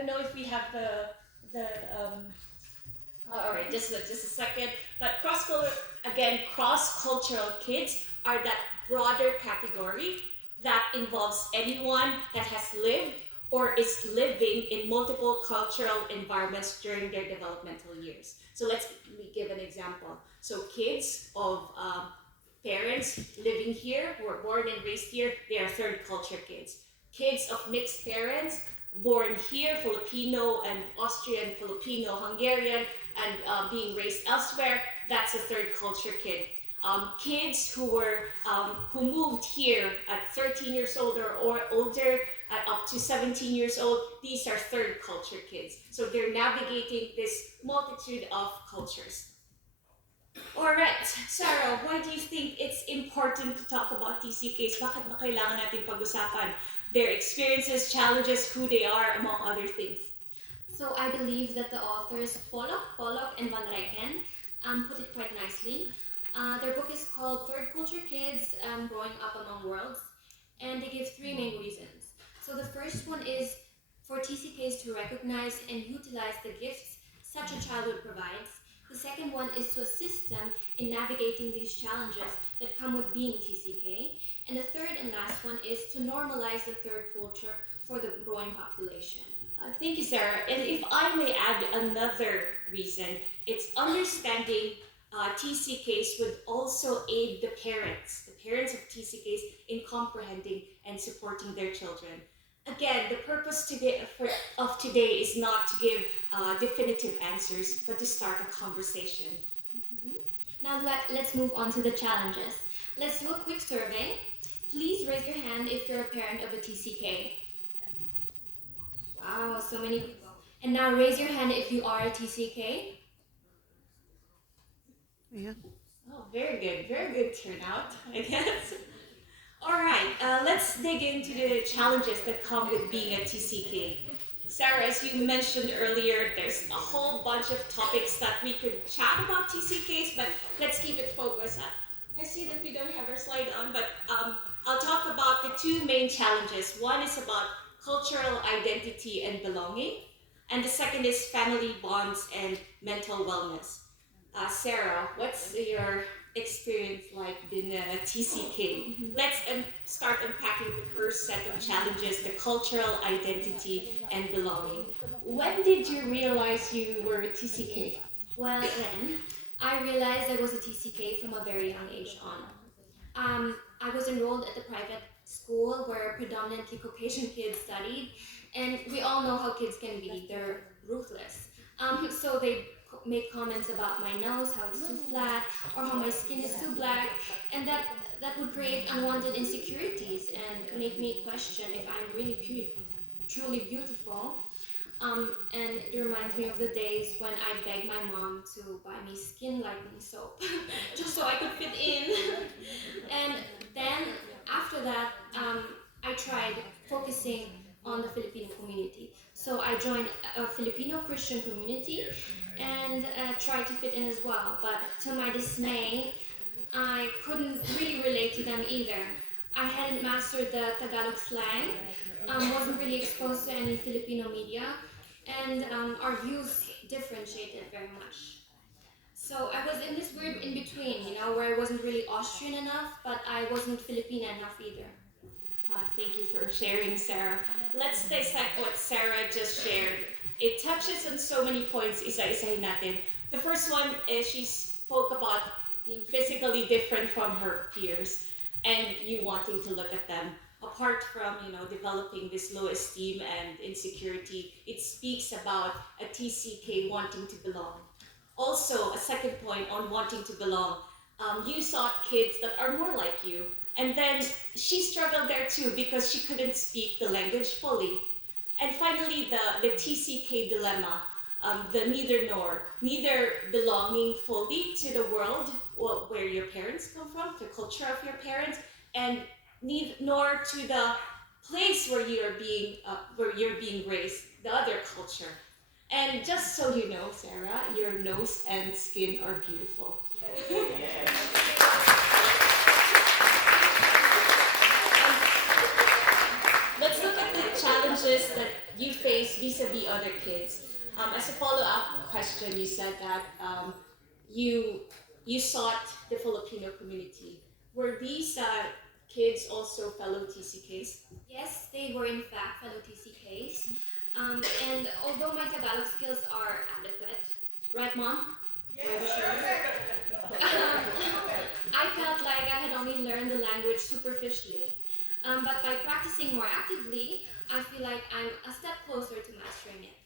don't know if we have all right, just a second. But cross-cultural kids are that broader category that involves anyone that has lived or is living in multiple cultural environments during their developmental years. So let me give an example. So kids of parents living here, who are born and raised here, they are third culture kids. Kids of mixed parents, born here, Filipino and Austrian, Filipino, Hungarian, and being raised elsewhere, that's a third culture kid. Kids who moved here at 13 years old or older, up to 17 years old, these are third culture kids. So they're navigating this multitude of cultures. All right, Sarah, why do you think it's important to talk about TCKs? Bakit ba kailangan natin pag-usapan their experiences, challenges, who they are, among other things? So I believe that the authors Pollock and Van Rijken put it quite nicely. Their book is called Third Culture Kids Growing Up Among Worlds, and they give three main reasons. So the first one is for TCKs to recognize and utilize the gifts such a childhood provides. The second one is to assist them in navigating these challenges that come with being TCK. And the third and last one is to normalize the third culture for the growing population. Thank you, Sarah. And if I may add another reason, it's understanding TCKs would also aid the parents of TCKs in comprehending and supporting their children. Again, the purpose of today is not to give definitive answers, but to start a conversation. Mm-hmm. Now let's move on to the challenges. Let's do a quick survey. Please raise your hand if you're a parent of a TCK. Wow, so many people. And now raise your hand if you are a TCK. Yeah. Oh, very good turnout, I guess. All right, let's dig into the challenges that come with being a TCK. Sarah, as you mentioned earlier, there's a whole bunch of topics that we could chat about TCKs, but let's keep it focused. I see that we don't have our slide on, but I'll talk about the two main challenges. One is about cultural identity and belonging, and the second is family bonds and mental wellness. Sarah, what's your experience like being a TCK? Let's start unpacking the first set of challenges, the cultural identity and belonging. When did you realize you were a TCK? Well, then, I realized I was a TCK from a very young age on. I was enrolled at the private school where predominantly Caucasian kids studied, and we all know how kids can be. They're ruthless. So they make comments about my nose, how it's too flat, or how my skin is too black, and that would create unwanted insecurities and make me question if I'm really truly beautiful. And it reminds me of the days when I begged my mom to buy me skin lightening soap just so I could fit in. And then after that, I tried focusing on the Filipino community. So I joined a Filipino Christian community and tried to fit in as well. But to my dismay, I couldn't really relate to them either. I hadn't mastered the Tagalog slang, wasn't really exposed to any Filipino media, and our views differentiated very much. So I was in this weird in-between, where I wasn't really Austrian enough, but I wasn't Filipina enough either. Thank you for sharing, Sarah. Let's dissect what Sarah just shared. It touches on so many points, isa-isahin natin. The first one is she spoke about being physically different from her peers and you wanting to look at them. Apart from, developing this low esteem and insecurity, it speaks about a TCK wanting to belong. Also, a second point on wanting to belong, you sought kids that are more like you. And then she struggled there too because she couldn't speak the language fully. And finally, the TCK dilemma, the neither belonging fully to the world where your parents come from, the culture of your parents, and nor to the place where you're being raised, the other culture. And just so you know, Sarah, your nose and skin are beautiful. Let's look at the challenge challenges that you face vis-a-vis other kids? As a follow-up question, you said that you you sought the Filipino community. Were these kids also fellow TCKs? Yes, they were in fact fellow TCKs. And although my Tagalog skills are adequate, right, Mom? Were we sure? I felt like I had only learned the language superficially. But by practicing more actively, I feel like I'm a step closer to mastering it.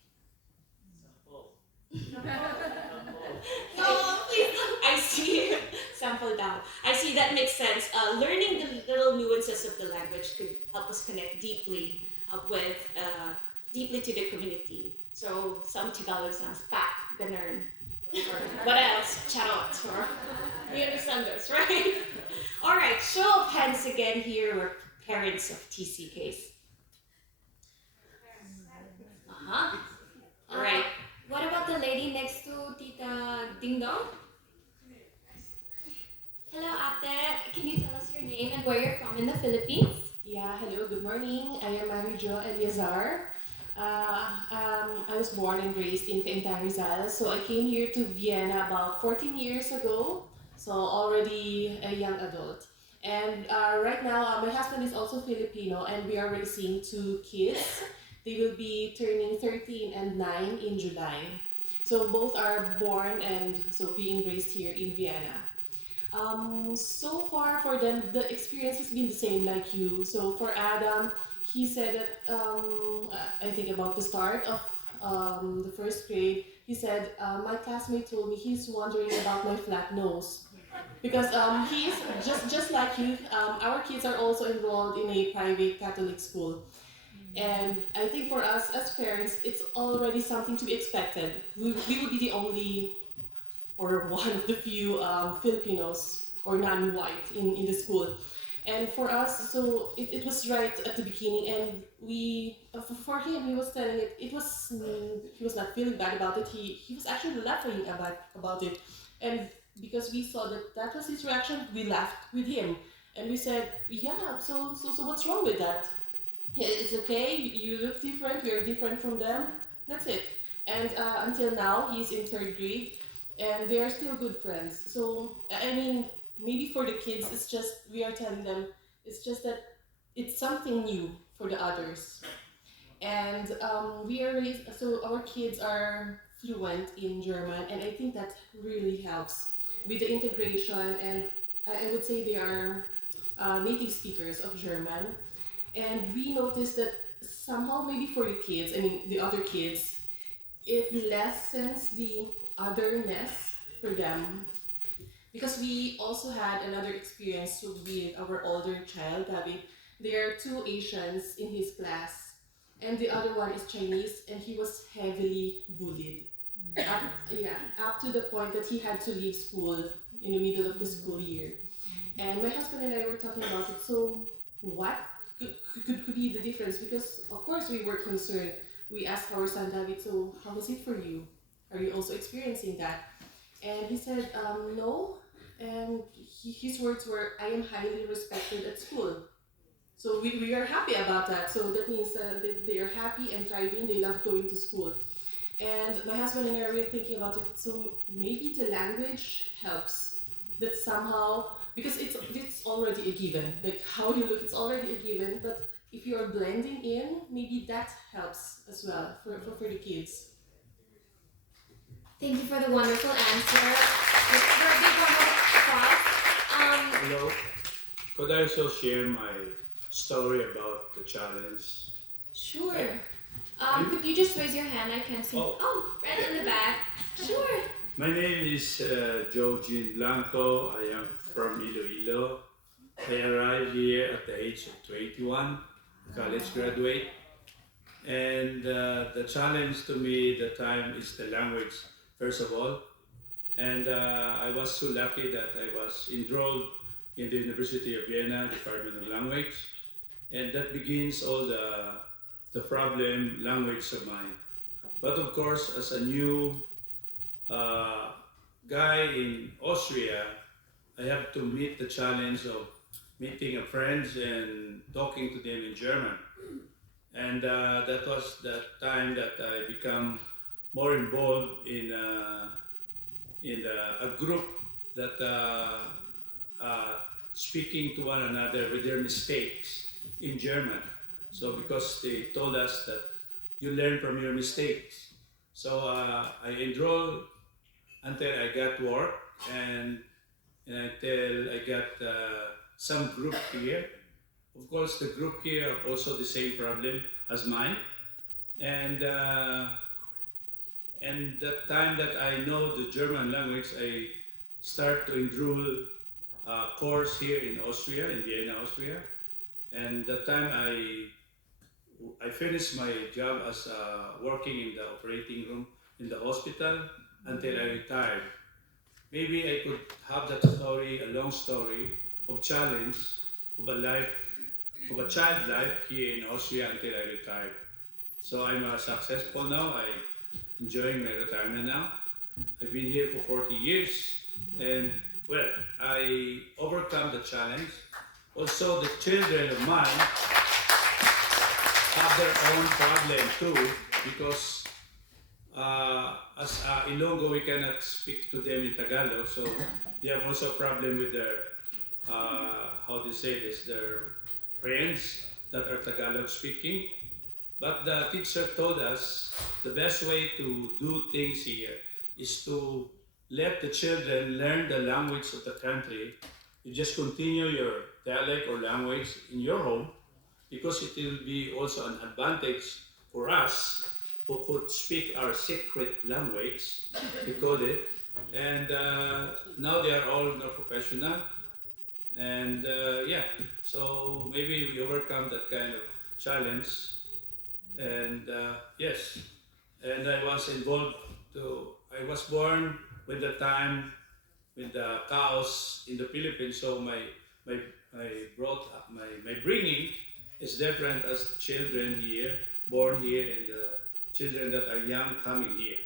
No, please. I see. Sample down. I see that makes sense. Learning the little nuances of the language could help us connect deeply deeply to the community. So some Tagalog sounds pak, ganern, or what else? Charot, or you understand those, right? All right. Show of hands again here. We're parents of TCKs. Uh-huh. All right. What about the lady next to Tita Ding Dong? Hello, Ate. Can you tell us your name and where you're from in the Philippines? Yeah, hello, good morning. I am Marijo Eliazar. I was born and raised in Cainta, Rizal. So I came here to Vienna about 14 years ago. So already a young adult. And right now, my husband is also Filipino and we are raising two kids. They will be turning 13 and 9 in July. So both are born and so being raised here in Vienna. So far for them, the experience has been the same like you. So for Adam, he said that I think about the start of the first grade, he said my classmate told me he's wondering about my flat nose because he is just like you. Our kids are also enrolled in a private Catholic school. And I think for us as parents, it's already something to be expected. We would be the only or one of the few Filipinos or non-white in the school. And for us, so it was right at the beginning, and for him, he was telling it, he was not feeling bad about it, he was actually laughing about it. And because we saw that that was his reaction, we laughed with him. And we said, yeah, so what's wrong with that? Yeah, it's okay, you look different, we are different from them, that's it. And until now, he's in third grade, and they are still good friends. So I mean, maybe for the kids, it's just we are telling them it's just that it's something new for the others, and we are raised, so our kids are fluent in German, and I think that really helps with the integration. And I would say they are native speakers of German, and we noticed that somehow maybe for the kids, I mean the other kids, it lessens the otherness for them because we also had another experience with our older child, David. There are two Asians in his class, and the other one is Chinese, and he was heavily bullied. Up, yeah, up to the point that he had to leave school in the middle of the school year. And my husband and I were talking about it. So, what could be the difference? Because, of course, we were concerned. We asked our son David, so how was it for you? Are you also experiencing that? And he said, no. And his words were, I am highly respected at school. So we are happy about that. So that means they are happy and thriving. They love going to school. And my husband and I were thinking about it. So maybe the language helps. That somehow, because it's already a given. Like how you look, it's already a given. But if you are blending in, maybe that helps as well for the kids. Thank you for the wonderful answer. Let's give her a big round of applause. Hello. Could I also share my story about the challenge? Sure. Hey. Could you just raise your hand? I can't see. Oh, right in the back. Sure. My name is Joe Jean Blanco. I am from Iloilo. I arrived here at the age of 21, college graduate. And the challenge to me at the time is the language, first of all. And I was so lucky that I was enrolled in the University of Vienna, Department of Language. And that begins all the problem language of mine. But of course, as a new guy in Austria, I have to meet the challenge of meeting a friends and talking to them in German. And that was the time that I become more involved in a group that speaking to one another with their mistakes in German. So because they told us that you learn from your mistakes. So I enrolled until I got work and until I got some group here. Of course, the group here have also the same problem as mine. And and that time that I know the German language, I start to enroll a course here in Austria, in Vienna, Austria. And that time I finished my job as working in the operating room in the hospital until I retired. Maybe I could have that story, a long story of challenge of a life, of a child life here in Austria until I retired. So I'm successful now. I'm enjoying my retirement now. I've been here for 40 years, and well, I overcome the challenge. Also, the children of mine have their own problem too, because as Ilonggo, we cannot speak to them in Tagalog, so they have also a problem with their, how do you say this, their friends that are Tagalog speaking. But the teacher told us the best way to do things here is to let the children learn the language of the country. You just continue your dialect or language in your home because it will be also an advantage for us who could speak our secret language, we call it. And now they are all not professional. And yeah, so maybe we overcome that kind of challenge. And yes, and I was involved I was born with the time with the chaos in the Philippines, so my my brought up my bringing is different as children here, born here, and the children that are young coming here.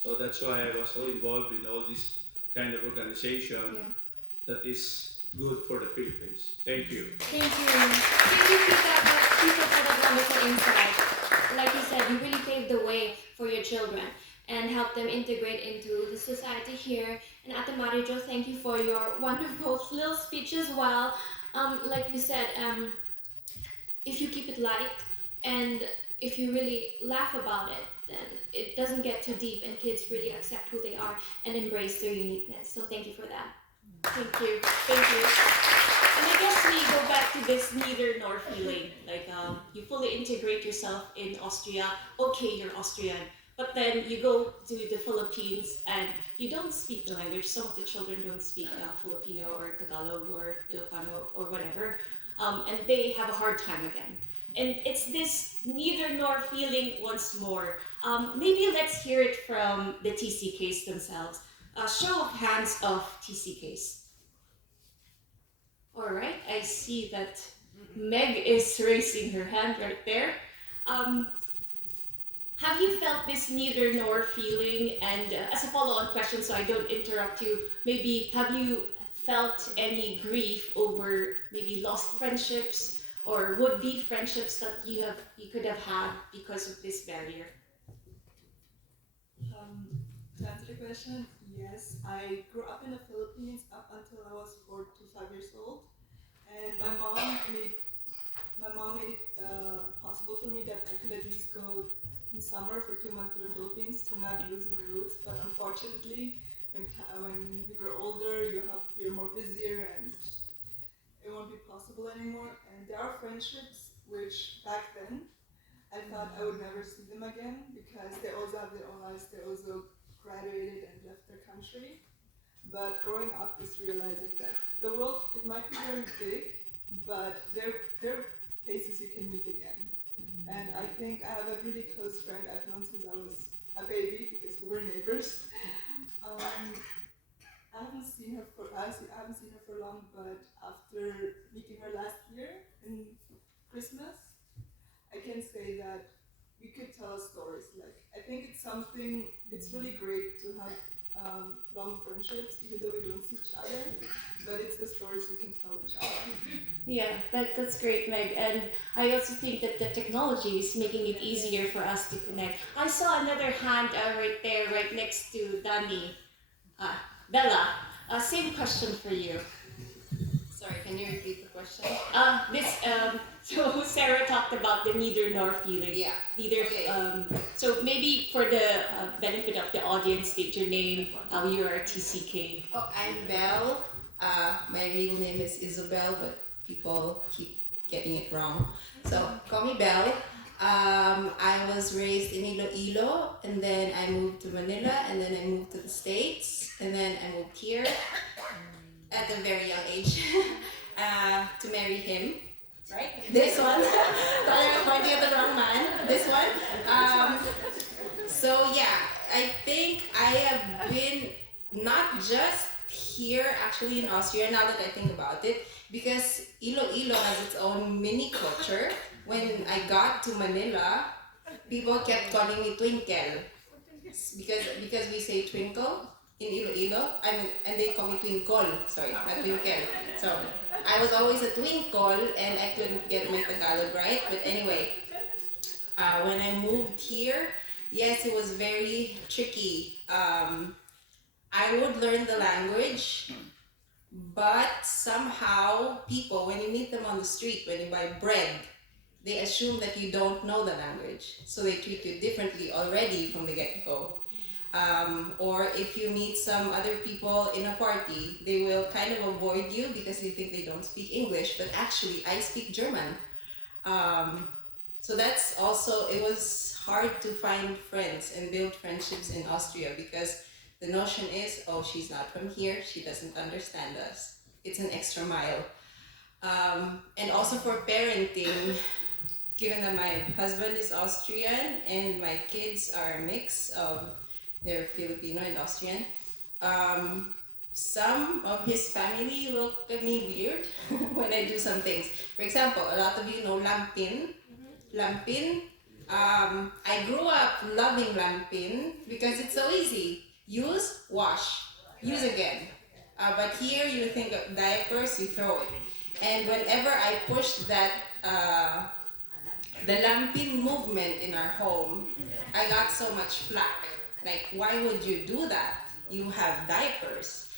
So that's why I was so involved in all this kind of organization that is good for the Philippines. Thank you. Thank you. Thank you, Peter, for that wonderful insight. Like you said, you really paved the way for your children and helped them integrate into the society here. And Ate Marijo, thank you for your wonderful little speech as well. Like you said, if you keep it light and if you really laugh about it, then it doesn't get too deep and kids really accept who they are and embrace their uniqueness. So thank you for that. Thank you. Thank you. And I guess we go back to this neither nor feeling. Like you fully integrate yourself in Austria. Okay, you're Austrian. But then you go to the Philippines and you don't speak the language. Some of the children don't speak Filipino or Tagalog or Ilocano or whatever. And they have a hard time again. And it's this neither nor feeling once more. Maybe let's hear it from the TCKs themselves. A show of hands of TCKs. All right, I see that Meg is raising her hand right there. Have you felt this neither nor feeling? And as a follow-on question, so I don't interrupt you, maybe have you felt any grief over maybe lost friendships or would-be friendships that you could have had because of this barrier? To answer the question, yes, I grew up in the Philippines up until I was 4 to 5 years old, and my mom made it possible for me that I could at least go in summer for 2 months to the Philippines to not lose my roots. But unfortunately, when you grow older, you're more busier and it won't be possible anymore. And there are friendships which back then I thought I would never see them again because they also have their own lives. They also graduated and left their country. But growing up is realizing that the world, it might be very big, but there are places you can meet again. And I think I have a really close friend I've known since I was a baby because we were neighbors. I haven't seen her for long, but after meeting her last year in Christmas, I can say that we could tell stories. Like I think it's really great to have long friendships, even though we don't see each other. But it's the stories we can tell each other. Yeah, that's great, Meg. And I also think that the technology is making it easier for us to connect. I saw another hand right there, right next to Dani. Bella, same question for you. Sorry, can you repeat the question? So Sarah talked about the neither nor feeling. Yeah. Neither. Okay. So maybe for the benefit of the audience, state your name. You are a TCK. Oh, I'm Belle. My real name is Isabel, but people keep getting it wrong. So call me Belle. I was raised in Iloilo, and then I moved to Manila, and then I moved to the States, and then I moved here at a very young age to marry him. Right? This one. I'm pointing at the wrong man. This one. So yeah, I think I have been not just here actually in Austria, now that I think about it, because Iloilo has its own mini culture. When I got to Manila, people kept calling me Twinkle because we say twinkle in Iloilo. And they call me Twinkle. Sorry, not Twinkle. So I was always a twinkle, and I couldn't get my Tagalog right. But anyway, when I moved here, yes, it was very tricky. I would learn the language, but somehow people, when you meet them on the street, when you buy bread, they assume that you don't know the language. So they treat you differently already from the get-go. Or if you meet some other people in a party, they will kind of avoid you because they think they don't speak English, but actually I speak German. So that's also, it was hard to find friends and build friendships in Austria because the notion is, oh, she's not from here, she doesn't understand us. It's an extra mile. And also for parenting, given that my husband is Austrian and my kids are a mix of, they're Filipino and Austrian, some of his family look at me weird when I do some things. For example, a lot of you know lampin. Lampin. I grew up loving lampin because it's so easy. Use, wash, use again. But here you think of diapers, you throw it. And whenever I pushed that, the lampin movement in our home, I got so much flack. Like, why would you do that? You have diapers.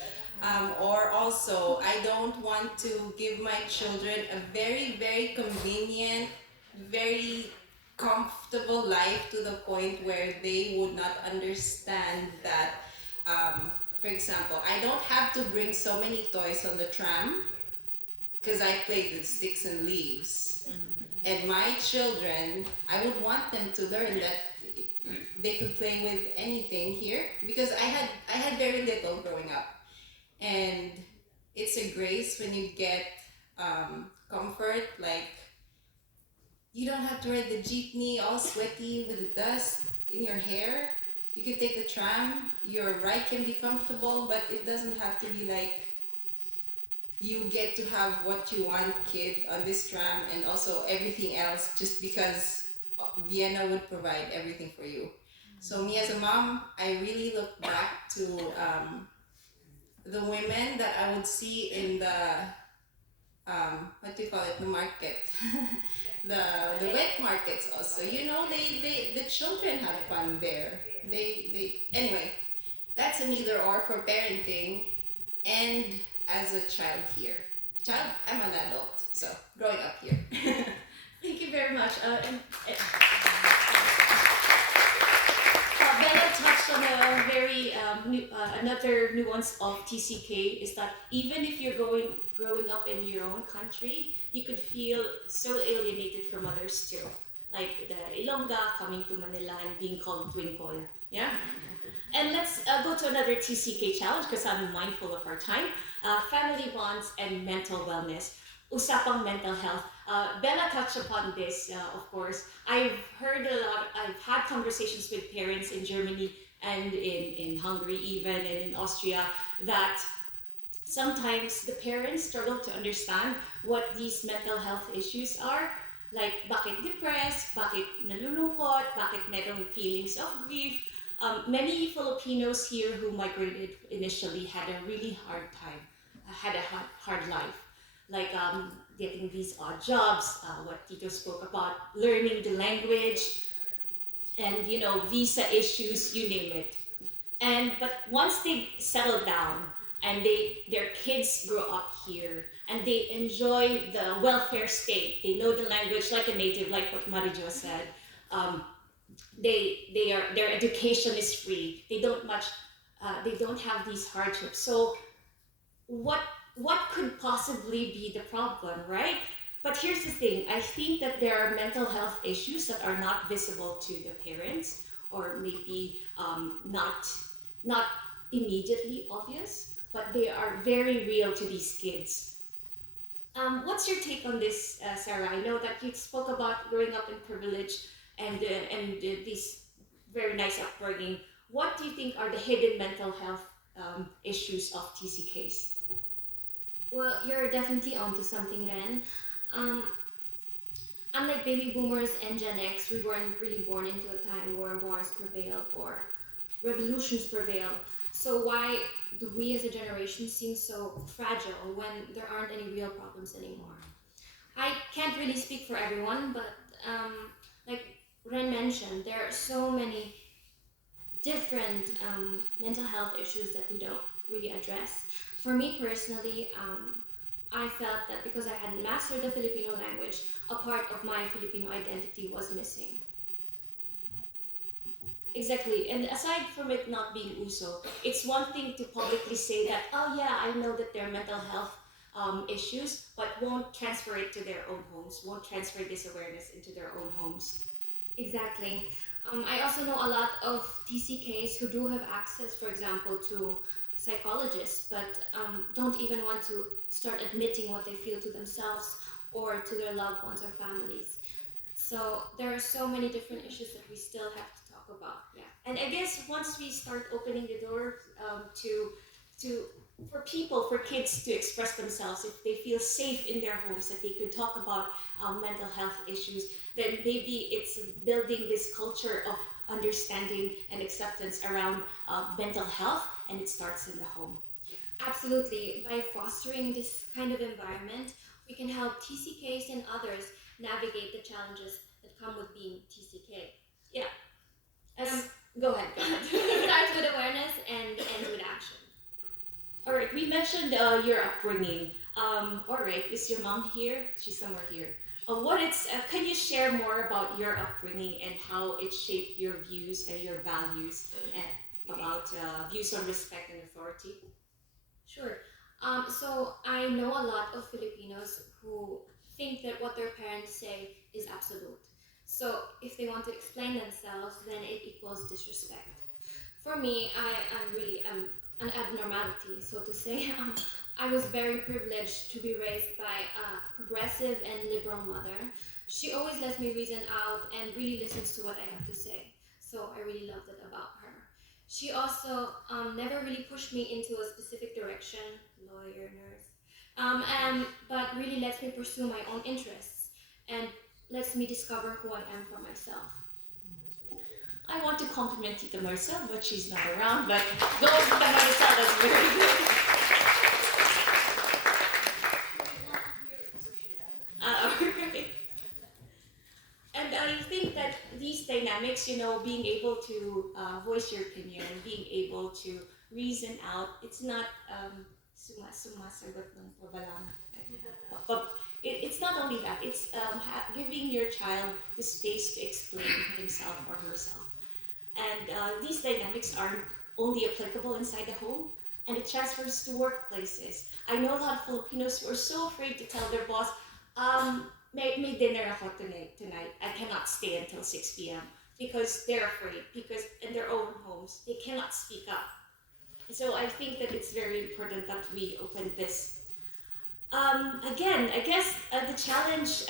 Or also, I don't want to give my children a very, very convenient, very comfortable life to the point where they would not understand that, for example, I don't have to bring so many toys on the tram because I played with sticks and leaves. And my children, I would want them to learn that they could play with anything here because I had very little growing up. And it's a grace when you get comfort, like you don't have to ride the jeepney all sweaty with the dust in your hair. You could take the tram, your ride can be comfortable, but it doesn't have to be like you get to have what you want, kid, on this tram, and also everything else just because Vienna would provide everything for you. So me as a mom, I really look back to the women that I would see in the what do you call it, the market, the wet markets also. You know, the children have fun there. They anyway. That's an either or for parenting and as a child here. I'm an adult, so growing up here. Thank you very much. Bella touched on a very another nuance of TCK is that even if you're growing up in your own country, you could feel so alienated from others too. Like the Ilongga coming to Manila and being called Twinkle. Yeah? And let's go to another TCK challenge because I'm mindful of our time. Family bonds and mental wellness. Usapang mental health. Bella touched upon this, of course. I've heard a lot, I've had conversations with parents in Germany and in Hungary even, and in Austria, that sometimes the parents struggle to understand what these mental health issues are. Like, bakit depressed, bakit nalulungkot, bakit merong feelings of grief. Many Filipinos here who migrated initially had a really hard time, had a hard life, like getting these odd jobs, what Tito spoke about, learning the language, and visa issues, you name it. But once they settle down and their kids grow up here and they enjoy the welfare state, they know the language like a native, like what Marijo said. Um, their education is free. They don't have these hardships. So what could possibly be the problem, right? But here's the thing, I think that there are mental health issues that are not visible to the parents, or maybe not immediately obvious, but they are very real to these kids. What's your take on this, Sarah? I know that you spoke about growing up in privilege and this very nice upbringing. What do you think are the hidden mental health issues of TCKs? Well, you're definitely onto something, Ren. Um, Unlike baby boomers and Gen X, we weren't really born into a time where wars prevailed or revolutions prevailed. So why do we as a generation seem so fragile when there aren't any real problems anymore? I can't really speak for everyone, but like Ren mentioned, there are so many different mental health issues that we don't really address. For me personally, I felt that because I hadn't mastered the Filipino language, a part of my Filipino identity was missing. Exactly. And aside from it not being uso, it's one thing to publicly say that, oh yeah, I know that there are mental health issues, but won't transfer it to their own homes, won't transfer this awareness into their own homes. Exactly. I also know a lot of TCKs who do have access, for example, to psychologists, but don't even want to start admitting what they feel to themselves or to their loved ones or families. So there are so many different issues that we still have to talk about. Yeah. And I guess once we start opening the door to for kids to express themselves, if they feel safe in their homes, that they could talk about mental health issues, then maybe it's building this culture of understanding and acceptance around mental health, and it starts in the home. Absolutely. By fostering this kind of environment, we can help TCKs and others navigate the challenges that come with being TCK. Yeah. Go ahead. It starts with awareness and ends with action. All right, we mentioned your upbringing. All right, is your mom here? She's somewhere here. Can you share more about your upbringing and how it shaped your views and your values and about views on respect and authority? Sure. So I know a lot of Filipinos who think that what their parents say is absolute. So if they want to explain themselves, then it equals disrespect. For me, I'm really an abnormality, so to say. I was very privileged to be raised by a progressive and liberal mother. She always lets me reason out and really listens to what I have to say. So I really love that about her. She also never really pushed me into a specific direction, lawyer, nurse, but really lets me pursue my own interests and lets me discover who I am for myself. I want to compliment Tita Marcel, but she's not around. But go, Tita Marcel, that's very good. Alright. And I think that these dynamics, being able to voice your opinion, being able to reason out, it's not sumasagot ng pabalang. But it's not only that, it's giving your child the space to explain himself or herself. And these dynamics aren't only applicable inside the home, and it transfers to workplaces. I know a lot of Filipinos who are so afraid to tell their boss, may dinner ako tonight. I cannot stay until 6 p.m. because they're afraid, because in their own homes, they cannot speak up. So I think that it's very important that we open this. Again, I guess the challenge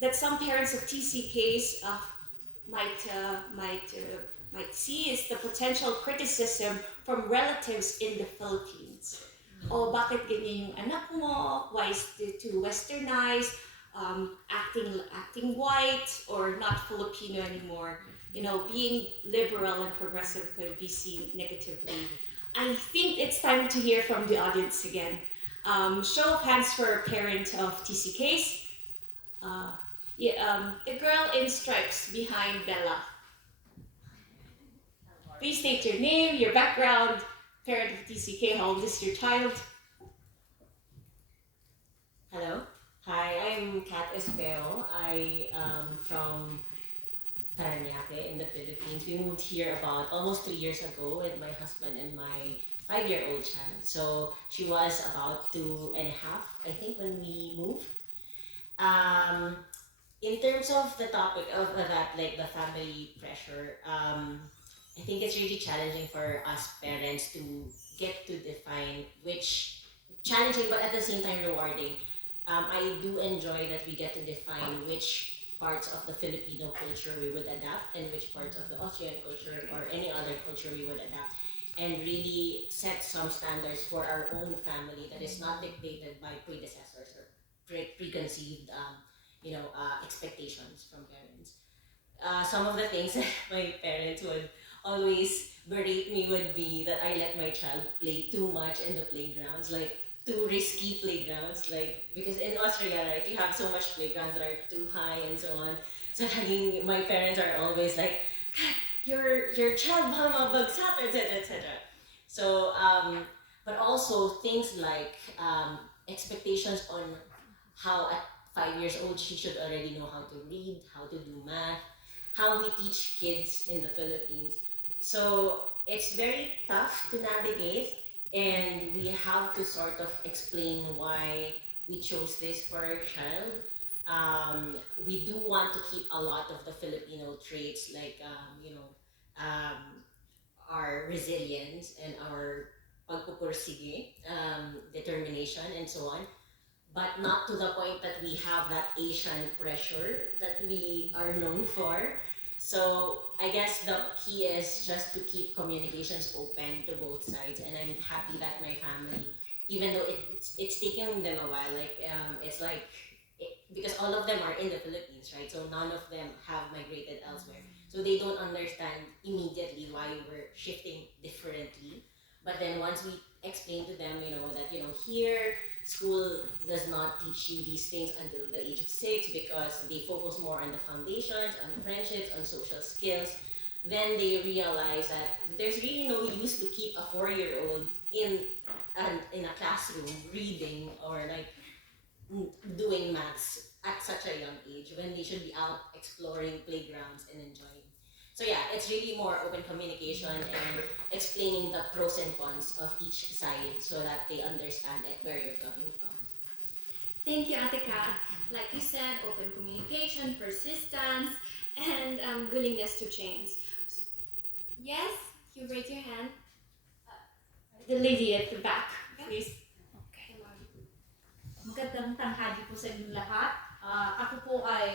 that some parents of TCKs might see is the potential criticism from relatives in the Philippines. Oh, bakit ganyan yung anak mo? Why is it too westernized? Acting white or not Filipino anymore? being liberal and progressive could be seen negatively. I think it's time to hear from the audience again. Show of hands for a parent of TCKs. The girl in stripes behind Bella. Please state your name, your background, parent of TCK, how old is your child? Hello. Hi, I'm Kat Espero. I am from Paranaque in the Philippines. We moved here about almost 3 years ago with my husband and my 5-year-old child. So she was about 2.5, I think, when we moved. In terms of the topic of that, like the family pressure, I think it's really challenging for us parents to get to define which challenging, but at the same time rewarding. I do enjoy that we get to define which parts of the Filipino culture we would adapt and which parts of the Austrian culture or any other culture we would adapt, and really set some standards for our own family that is not dictated by predecessors or preconceived expectations from parents. Some of the things that my parents would always berate me would be that I let my child play too much in the playgrounds, like too risky playgrounds, like because in Austria, right, you have so much playgrounds that are too high and so on. So my parents are always like, "God, your child baka mabagsak," etc. etc. So, but also things like expectations on how at 5 years old she should already know how to read, how to do math, how we teach kids in the Philippines. So it's very tough to navigate, and we have to sort of explain why we chose this for our child. We do want to keep a lot of the Filipino traits, like our resilience and our pagpupursige, determination, and so on, but not to the point that we have that Asian pressure that we are known for. So I guess the key is just to keep communications open to both sides, and I'm happy that my family, even though it's taking them a while, like it's like because all of them are in the Philippines, right? So none of them have migrated elsewhere, so they don't understand immediately why we're shifting differently. But then once we explain to them, that here school does not teach you these things until the age of 6 because they focus more on the foundations, on the friendships, on social skills. Then they realize that there's really no use to keep a 4-year-old in a classroom reading or like doing maths at such a young age when they should be out exploring playgrounds and enjoying. So yeah, it's really more open communication and explaining the pros and cons of each side so that they understand where you're coming from. Thank you, Ate Kat. Like you said, open communication, persistence, and willingness to change. Yes, you raise your hand. The lady at the back, please. Magandang tanghali po sa inyong lahat. Ako po ay